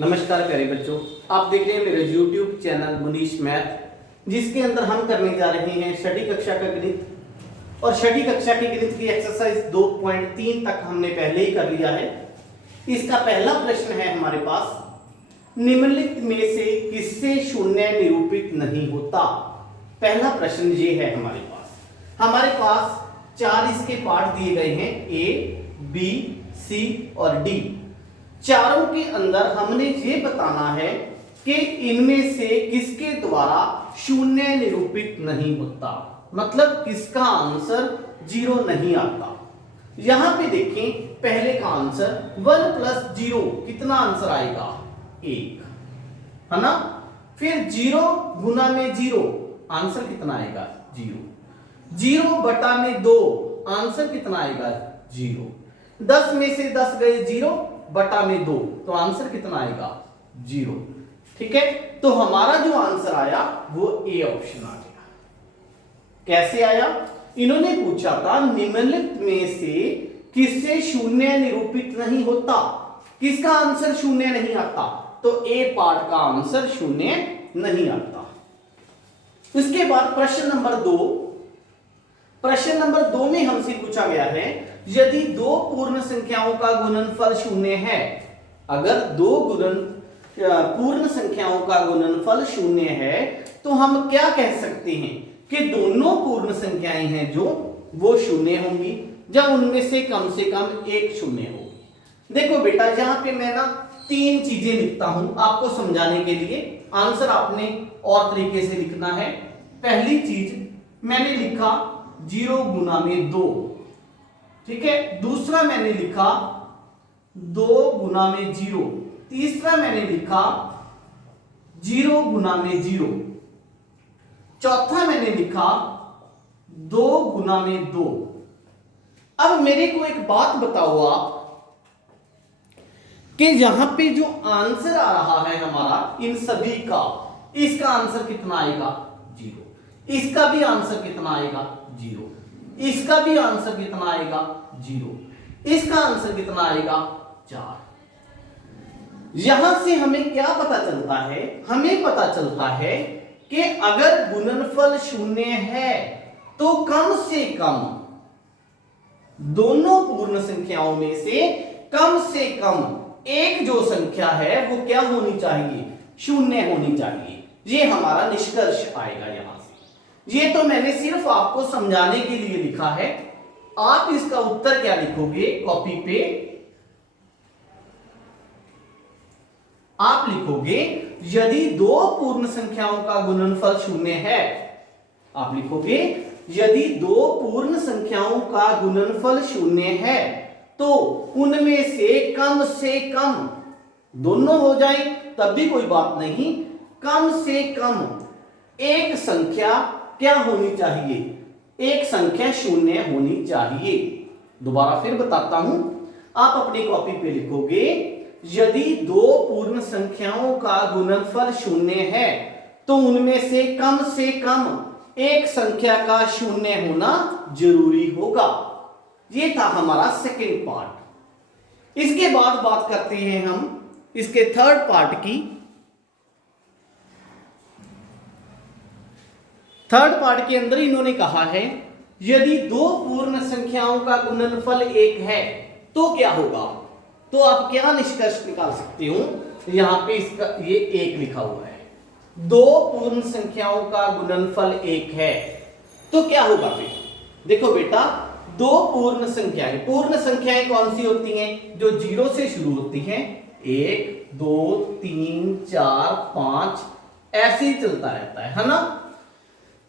नमस्कार प्यारे बच्चों, आप देख रहे हैं मेरे YouTube चैनल मुनीश मैथ, जिसके अंदर हम करने जा रहे हैं छठी कक्षा का गणित। और छठी कक्षा के गणित की एक्सरसाइज 2.3 तक हमने पहले ही कर लिया है। इसका पहला प्रश्न है हमारे पास, निम्नलिखित में से किससे शून्य निरूपित नहीं होता। पहला प्रश्न ये है हमारे पास 4 इसके पार्ट दिए गए हैं, ए, बी, सी और डी। चारों के अंदर हमने ये बताना है कि इनमें से किसके द्वारा शून्य निरूपित नहीं होता, मतलब किसका आंसर 0 नहीं आता। यहां पे देखें, पहले का आंसर 1 + 0 कितना आंसर आएगा, 1 है ना। फिर 0 गुना में 0 आंसर कितना आएगा, 0। 0 बटा में 2 आंसर कितना आएगा, 0। 10 में से 10 गए 0 बटा में 2, तो आंसर कितना आएगा, 0। ठीक है, तो हमारा जो आंसर आया वो ए ऑप्शन आ गया। कैसे आया, इन्होंने पूछा था निम्नलिखित में से किससे शून्य निरूपित नहीं होता, किसका आंसर शून्य नहीं आता, तो ए पार्ट का आंसर शून्य नहीं आता। उसके बाद प्रश्न नंबर 2 में हमसे पूछा गया है, यदि 2 पूर्ण संख्याओं का गुणनफल शून्य है, अगर 2 पूर्ण संख्याओं का गुणनफल शून्य है, तो हम क्या कह सकते हैं कि दोनों पूर्ण संख्याएं हैं जो वो शून्य होंगी, जब उनमें से कम एक शून्य होगी। देखो बेटा, यहां पे मैं ना 3 चीजें लिखता हूं आपको समझाने के लिए, आंसर आपने और तरीके से लिखना है। पहली चीज मैंने लिखा 0 गुना में 2, ठीक है। दूसरा मैंने लिखा 2 गुना में 0। तीसरा मैंने लिखा 0 गुना में 0। चौथा मैंने लिखा 2 गुना में 2। अब मेरे को एक बात बताओ आप कि यहां पे जो आंसर आ रहा है हमारा इन सभी का, इसका आंसर कितना आएगा, 0। इसका भी आंसर कितना आएगा, 0। इसका भी आंसर कितना आएगा, 0। इसका आंसर कितना आएगा, 4। यहां से हमें क्या पता चलता है, हमें पता चलता है कि अगर गुणनफल शून्य है तो कम से कम दोनों पूर्ण संख्याओं में से कम एक जो संख्या है वो क्या होनी चाहिए, शून्य होनी चाहिए। ये हमारा निष्कर्ष आएगा यहां से। ये तो मैंने सिर्फ आपको समझाने के लिए लिखा है। आप इसका उत्तर क्या लिखोगे, कॉपी पे आप लिखोगे यदि 2 पूर्ण संख्याओं का गुणनफल शून्य है, आप लिखोगे यदि 2 पूर्ण संख्याओं का गुणनफल शून्य है तो उनमें से कम दोनों हो जाए तब भी कोई बात नहीं, कम से कम एक संख्या क्या होनी चाहिए, एक संख्या शून्य होनी चाहिए। दोबारा फिर बताता हूं, आप अपनी कॉपी पे लिखोगे यदि 2 पूर्ण संख्याओं का गुणनफल शून्य है तो उनमें से कम एक संख्या का शून्य होना जरूरी होगा। ये था हमारा सेकंड पार्ट। इसके बाद बात करते हैं हम इसके थर्ड पार्ट की। थर्ड पार्ट के अंदर इन्होंने कहा है यदि 2 पूर्ण संख्याओं का गुणनफल 1 है तो क्या होगा। तो आप क्या निष्कर्ष निकाल सकते हो, यहां पे इसका ये 1 लिखा हुआ है, 2 पूर्ण संख्याओं का गुणनफल 1 है तो क्या होगा। फिर देखो बेटा, 2 पूर्ण संख्याएं कौन सी होती हैं, जो 0 से शुरू होती हैं, 1 2 3 4 5 ऐसे ही चलता रहता है ना।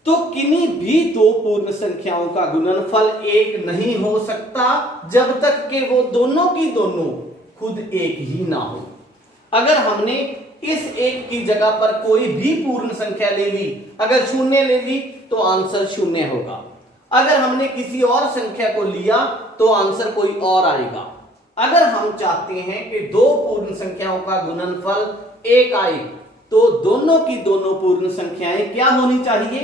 तो किन्हीं भी 2 पूर्ण संख्याओं का गुणनफल 1 नहीं हो सकता जब तक कि वो दोनों की दोनों खुद 1 ही ना हो। अगर हमने इस 1 की जगह पर कोई भी पूर्ण संख्या ले ली, अगर 0 ले ली तो आंसर 0 होगा। अगर हमने किसी और संख्या को लिया तो आंसर कोई और आएगा। अगर हम चाहते हैं कि 2 पूर्ण संख्याओं का गुणनफल 1 आए तो दोनों की दोनों पूर्ण संख्याएं क्या होनी चाहिए,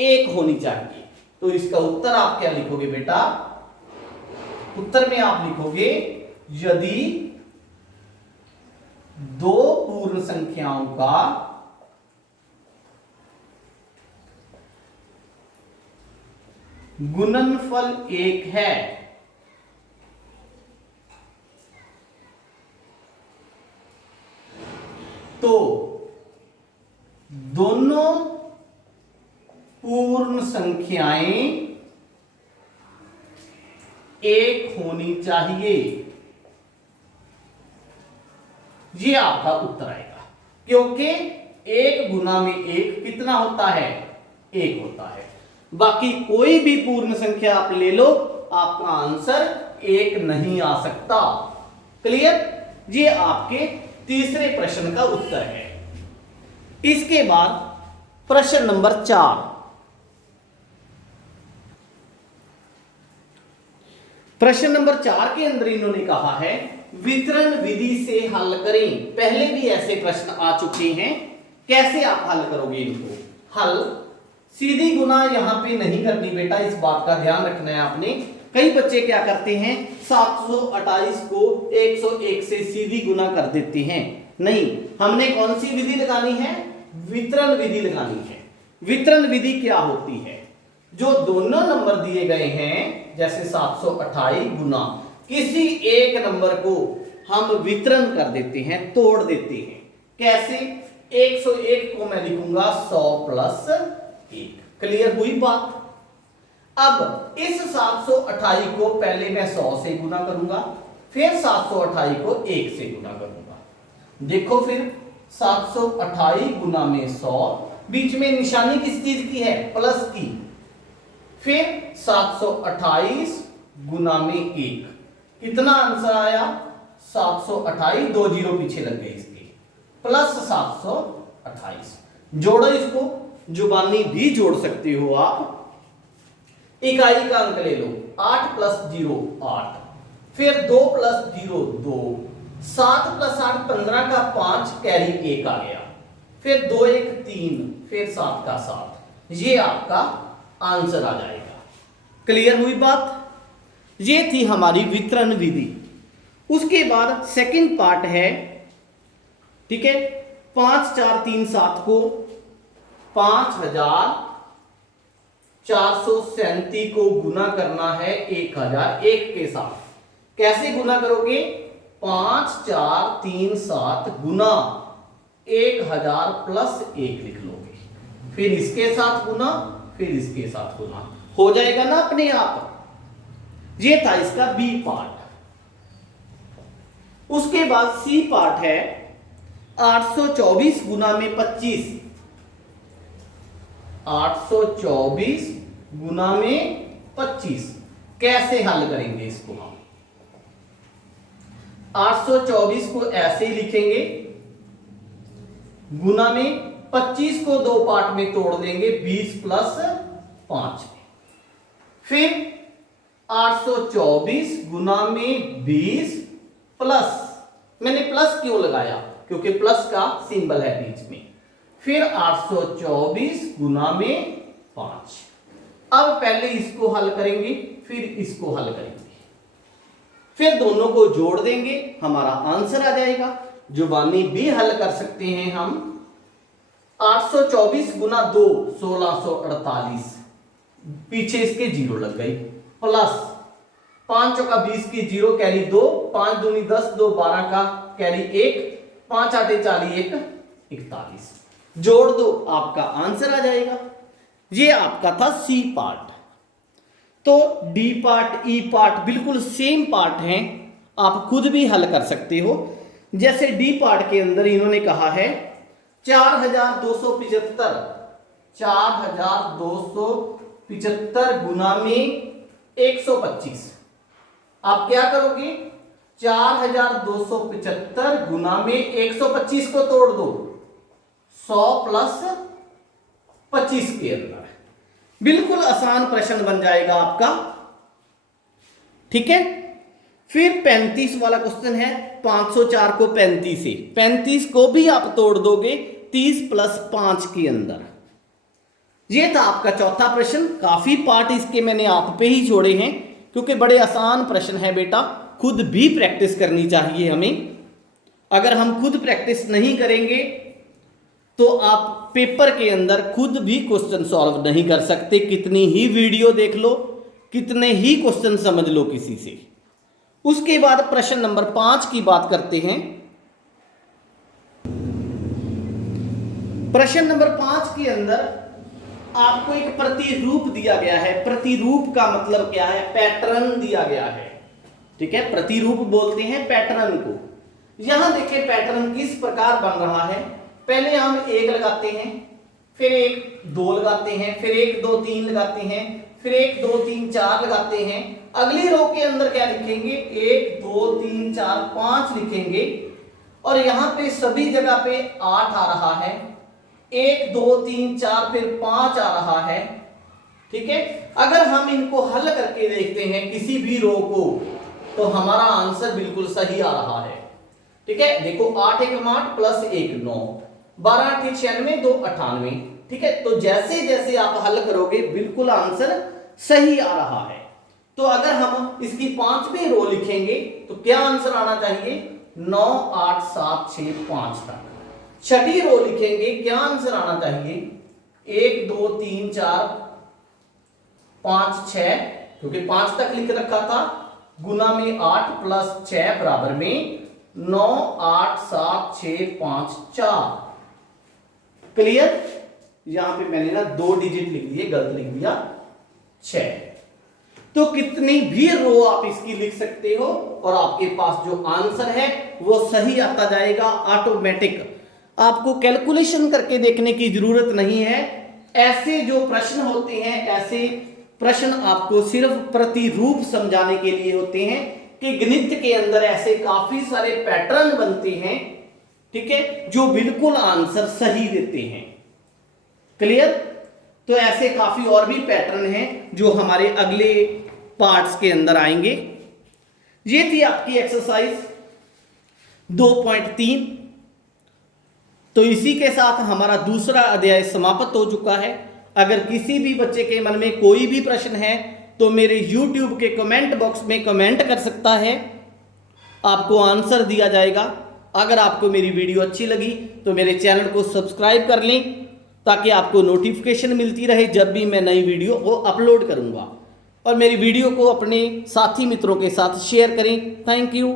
1 होनी चाहिए। तो इसका उत्तर आप क्या लिखोगे बेटा, उत्तर में आप लिखोगे यदि दो पूर्ण संख्याओं का गुणनफल 1 है, तो दोनों पूर्ण संख्याएं एक होनी चाहिए। ये आपका उत्तर आएगा, क्योंकि एक गुना में एक कितना होता है, एक होता है। बाकी कोई भी पूर्ण संख्या आप ले लो, आपका आंसर एक नहीं आ सकता। क्लियर? ये आपके तीसरे प्रश्न का उत्तर है। इसके बाद प्रश्न नंबर 4। प्रश्न नंबर 4 के अंदर इन्होंने कहा है वितरण विधि से हल करें। पहले भी ऐसे प्रश्न आ चुके हैं, कैसे आप हल करोगे इनको? हल सीधी गुना यहां पे नहीं करनी बेटा, इस बात का ध्यान रखना है आपने। कई बच्चे क्या करते हैं, 728 को 101 से सीधी गुना कर देते हैं। नहीं, हमने कौन सी विधि लगानी है? वितरण विधि लगानी है। वितरण विधि क्या होती है? जो दोनों नंबर दिए गए हैं, जैसे 728 गुना किसी एक नंबर को हम वितरण कर देते हैं, तोड़ देते हैं। कैसे? 101 को मैं लिखूंगा 100 प्लस 1। क्लियर हुई बात? अब इस 728 को पहले मैं 100 से गुना करूंगा, फिर 728 को 1 से गुना करूंगा। देखो फिर 728 गुना में 100, बीच में निशानी किस चीज की है? प्लस की। फिर 728 गुना में 1, कितना आंसर आया? 728, 2 जीरो पीछे लग गए इसके, प्लस 728। जोड़ो इसको, जुबानी भी जोड़ सकते हो आप। इकाई का अंक ले लो, 8 प्लस 0 8, फिर 2 प्लस 0 2, 7 प्लस 8 15 का 5, कैरी 1 आ गया, फिर 2 1 3, फिर 7 का 7। ये आपका आंसर आ जाएगा। क्लियर हुई बात? ये थी हमारी वितरण विधि। उसके बाद सेकंड पार्ट है, ठीक है, 5 4 3 7 को 5437 को गुना करना है 1001 के साथ। कैसे गुना करोगे? 5 4 3 7 गुना 1000 प्लस 1 लिख लोगे, फिर इसके साथ गुना, फिर इसके साथ गुना, हो जाएगा ना अपने आप। ये था इसका बी पार्ट। उसके बाद सी पार्ट है 824 गुना में 25। 824 गुना में 25 कैसे हल करेंगे इसको? हम 824 को ऐसे ही लिखेंगे, गुना में 25 को 2 पार्ट में तोड़ देंगे, 20 प्लस 5 में। फिर 824 गुना में 20 प्लस, मैंने प्लस क्यों लगाया? क्योंकि प्लस का सिंबल है बीच में। फिर 824 गुना में 5। अब पहले इसको हल करेंगे, फिर इसको हल करेंगे, फिर दोनों को जोड़ देंगे, हमारा आंसर आ जाएगा। जुबानी भी हल कर सकते हैं हम। 824 गुना 2 1648, पीछे इसके 0 लग गई, प्लस 5 चौका 20 की 0 कैरी 2, 5 दूनी 10, 2 12 का कैरी 1, 5 8 40 1 41। जोड़ दो, आपका आंसर आ जाएगा। ये आपका था सी पार्ट। तो डी पार्ट, ई पार्ट बिल्कुल सेम पार्ट हैं, आप खुद भी हल कर सकते हो। जैसे डी पार्ट के अंदर इन्होंने कहा है 4275, 4275 गुना में 125। आप क्या करोगे? 4275 गुना में 125 को तोड़ दो 100 प्लस 25 के अंदर। बिल्कुल आसान प्रश्न बन जाएगा आपका, ठीक है। फिर 35 वाला क्वेश्चन है, 504 को 35 से, 35 को भी आप तोड़ दोगे 30 प्लस 5 के अंदर। यह था आपका चौथा प्रश्न। काफी पार्ट इसके मैंने आप पे ही छोड़े हैं, क्योंकि बड़े आसान प्रश्न है बेटा, खुद भी प्रैक्टिस करनी चाहिए हमें। अगर हम खुद प्रैक्टिस नहीं करेंगे तो आप पेपर के अंदर खुद भी क्वेश्चन सॉल्व नहीं कर सकते, कितनी ही वीडियो देख लो, कितने ही क्वेश्चन समझ लो किसी से। उसके बाद प्रश्न नंबर 5 की बात करते हैं। प्रश्न नंबर 5 के अंदर आपको एक प्रतिरूप दिया गया है। प्रतिरूप का मतलब क्या है? पैटर्न दिया गया है। ठीक है, प्रतिरूप बोलते हैं पैटर्न को। यहां देखें पैटर्न किस प्रकार बन रहा है। पहले हम 1 लगाते हैं, फिर 1 2 लगाते हैं, फिर 1 2 3 लगाते हैं, फिर 1 2 3 4 लगाते हैं। अगली रो के अंदर क्या लिखेंगे? 1 2 3 4 5 लिखेंगे और यहां पे सभी जगह पे 8 आ रहा है। 1 2 3 4 फिर 5 आ रहा है। ठीक है, अगर हम इनको हल करके देखते हैं किसी भी रो को, तो हमारा आंसर बिल्कुल सही आ रहा है। ठीक है, देखो 8 1 8 प्लस 1 9, 12 8 96, 2 98। ठीक है, तो जैसे जैसे आप हल करोगे बिल्कुल आंसर सही आ रहा है। तो अगर हम इसकी 5वीं रो लिखेंगे तो क्या आंसर आना चाहिए? 9 8 7 6 5 तक। छठी रो लिखेंगे, क्या आंसर आना चाहिए? 1 2 3 4 5 6, क्योंकि 5 तक लिख रखा था, गुना में 8 प्लस 6 बराबर में 9 8 7 6 5 4। क्लियर? यहां पे मैंने ना 2 डिजिट लिख दिए, गलत लिख दिया 6। तो कितनी भी रो आप इसकी लिख सकते हो और आपके पास जो आंसर है वो सही आता जाएगा ऑटोमेटिक। आपको कैलकुलेशन करके देखने की जरूरत नहीं है। ऐसे जो प्रश्न होते हैं, ऐसे प्रश्न आपको सिर्फ प्रतिरूप समझाने के लिए होते हैं कि गणित के अंदर ऐसे काफी सारे पैटर्न बनते हैं, ठीक है, जो बिल्कुल आंसर सही देते हैं। क्लियर? तो ऐसे काफी और भी पैटर्न हैं जो हमारे अगले पार्ट्स के अंदर आएंगे। ये थी आपकी एक्सरसाइज 2.3। तो इसी के साथ हमारा दूसरा अध्याय समाप्त हो चुका है। अगर किसी भी बच्चे के मन में कोई भी प्रश्न है तो मेरे YouTube के कमेंट बॉक्स में कमेंट कर सकता है, आपको आंसर दिया जाएगा। अगर आपको मेरी वीडियो अच्छी लगी तो मेरे चैनल को सब्सक्राइब कर लें ताकि आपको नोटिफिकेशन मिलती रहे जब भी मैं नई वीडियो को अपलोड करूंगा। और मेरी वीडियो को अपने साथी मित्रों के साथ शेयर करें। Thank you.